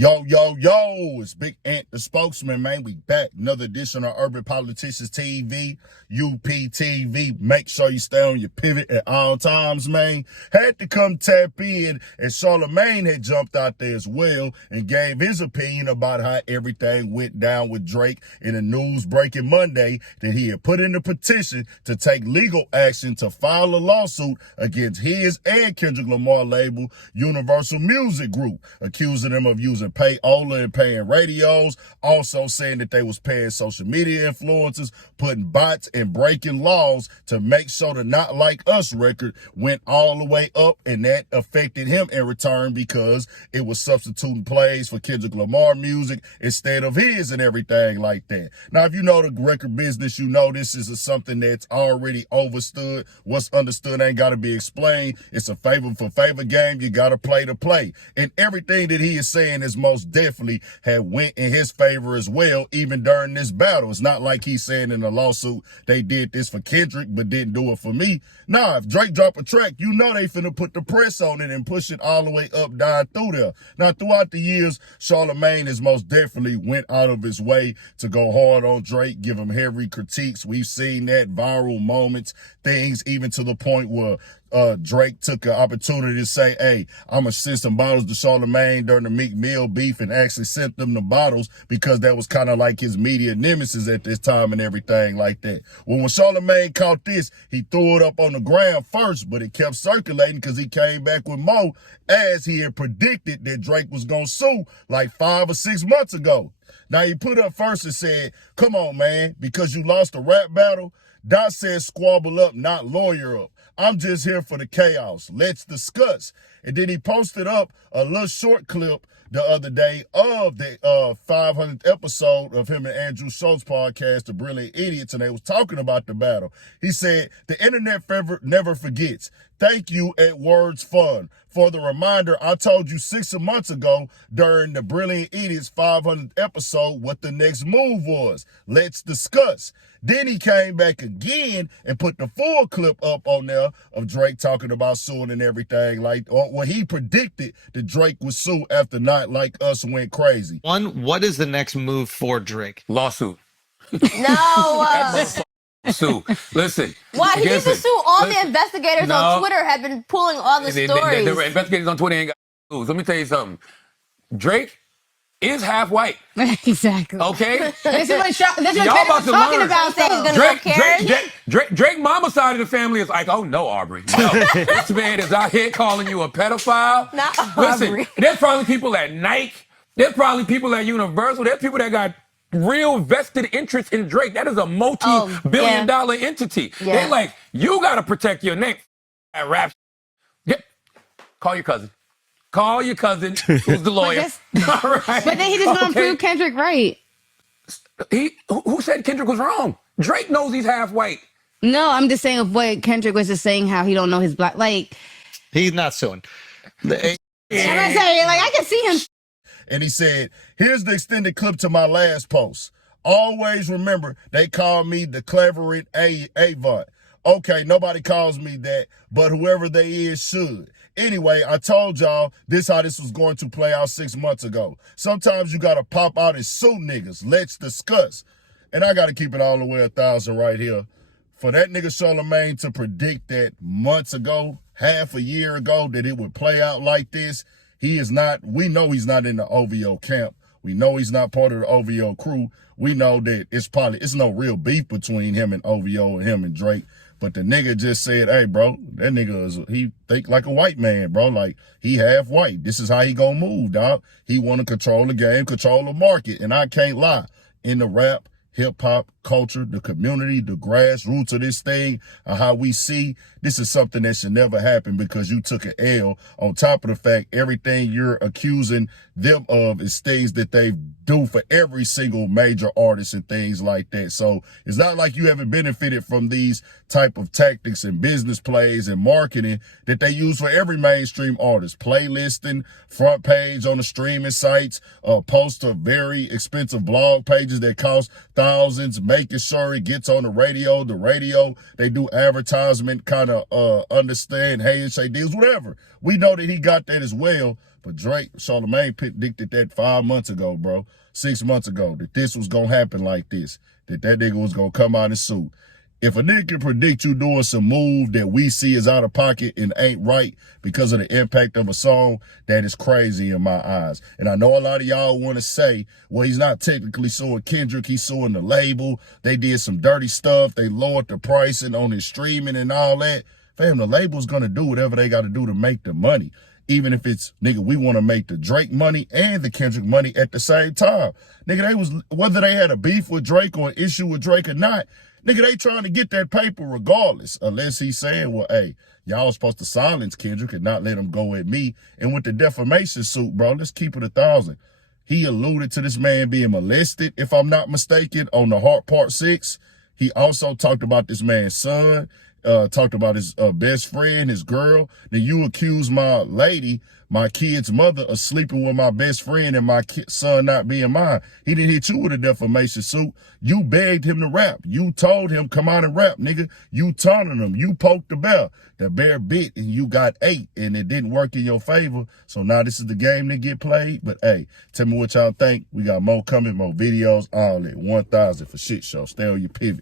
Yo, yo, yo, it's Big Ant, the spokesman, man. We back. Another edition of Urban Politicians TV, UPTV. Make sure you stay on your pivot at all times, man. Had to come tap in, and Charlamagne had jumped out there as well and gave his opinion about how everything went down with Drake in a news breaking Monday that he had put in a petition to take legal action to file a lawsuit against his and Kendrick Lamar label, Universal Music Group, accusing them of using payola and paying radios, also saying that they was paying social media influencers, putting bots and breaking laws to make sure the Not Like Us record went all the way up, and that affected him in return because it was substituting plays for Kendrick Lamar music instead of his and everything like that. Now, if you know the record business, you know this is something that's already overstood. What's understood ain't got to be explained. It's a favor for favor game. You got to play to play. And everything that he is saying is most definitely had went in his favor as well, even during this battle. It's not like he's saying in the lawsuit they did this for Kendrick but didn't do it for me. Nah, if Drake drop a track, you know they finna put the press on it and push it all the way up, down through there. Now, throughout the years, Charlamagne has most definitely went out of his way to go hard on Drake, give him heavy critiques. We've seen that, viral moments, things even to the point where Drake took an opportunity to say, hey, I'm going to send some bottles to Charlamagne during the Meek Mill beef, and actually sent them the bottles because that was kind of like his media nemesis at this time and everything like that. Well, when Charlamagne caught this, he threw it up on the ground first, but it kept circulating because he came back with more, as he had predicted that Drake was going to sue like 5 or 6 months ago. Now, he put up first and said, come on, man, because you lost a rap battle, Dot said squabble up, not lawyer up. I'm just here for the chaos. Let's discuss. And then he posted up a little short clip the other day of the 500th episode of him and Andrew Schultz's podcast, The Brilliant Idiots, and they was talking about the battle. He said, the internet never forgets. Thank you at Words Fun for the reminder. I told you 6 months ago during the Brilliant Idiots 500th episode what the next move was. Let's discuss. Then he came back again and put the full clip up on there of Drake talking about suing and everything, like when he predicted that Drake would sue after Not Like Us went crazy. What is the next move for Drake? Lawsuit. No. Sue. Listen. Why? He needs to sue all the investigators on Twitter have been pulling all the stories. The investigators on Twitter ain't got to lose. Let me tell you something. Drake is half white. Exactly. Okay? This is what Y'all about to talking learn. about. He's gonna Drake mama side of the family is like, oh no, Aubrey. No. This man is out here calling you a pedophile. Not Listen, Aubrey. there's probably people at Nike. There's probably people at Universal. There's people that got real vested interest in Drake. That is a multi-billion dollar entity. Yeah. They're like, you got to protect your name. That rap. Yeah. Call your cousin. Call your cousin, who's the lawyer. All right. But then he just gonna prove Kendrick right. Who said Kendrick was wrong? Drake knows he's half white. No, I'm just saying of what Kendrick was just saying, how he don't know his black. Like, He's not suing. I'm not saying, like, I can see him. And he said, here's the extended clip to my last post. Always remember, they call me the cleverant Avant. Okay, nobody calls me that, but whoever they is should. Anyway, I told y'all this how this was going to play out 6 months ago. Sometimes you got to pop out and sue niggas. Let's discuss. And I got to keep it all the way 1,000 right here. For that nigga Charlamagne to predict that months ago, half a year ago, that it would play out like this, he is not, we know he's not in the OVO camp. We know he's not part of the OVO crew. We know that it's no real beef between him and OVO and him and Drake. But the nigga just said, hey, bro, that nigga he think like a white man, bro. Like, he half white. This is how he gonna move, dog. He want to control the game, control the market. And I can't lie. In the rap, hip-hop culture, the community, the grassroots of this thing, how we see, this is something that should never happen because you took an L. On top of the fact, everything you're accusing them of is things that they do for every single major artist and things like that. So it's not like you haven't benefited from these type of tactics and business plays and marketing that they use for every mainstream artist. Playlisting, front page on the streaming sites, post of very expensive blog pages that cost thousands, making sure it gets on the radio. The radio, they do advertisement, kind of understand, hey, say deals, whatever. We know that he got that as well. But Drake, Charlamagne predicted that 5 months ago, bro. 6 months ago, that this was going to happen like this. That nigga was going to come out and sue. If a nigga can predict you doing some move that we see is out of pocket and ain't right because of the impact of a song, that is crazy in my eyes. And I know a lot of y'all want to say, well, he's not technically suing Kendrick, he's suing the label. They did some dirty stuff. They lowered the pricing on his streaming and all that. Fam, the label's going to do whatever they got to do to make the money. Even if it's, nigga, we want to make the Drake money and the Kendrick money at the same time. Nigga, whether they had a beef with Drake or an issue with Drake or not, nigga, they trying to get that paper regardless, unless he's saying, well, hey, y'all supposed to silence Kendrick and not let him go at me. And with the defamation suit, bro, let's keep it 1,000. He alluded to this man being molested, if I'm not mistaken, on the Heart Part 6. He also talked about this man's son, talked about his best friend, his girl. Then you accuse my lady, my kid's mother, of sleeping with my best friend and my son not being mine. He didn't hit you with a defamation suit. You begged him to rap. You told him, come out and rap, nigga. You taunted him. You poked the bear. The bear bit and you got 8 and it didn't work in your favor. So now this is the game that get played. But hey, tell me what y'all think. We got more coming, more videos, all at 1,000 for shit show. Stay on your pivot.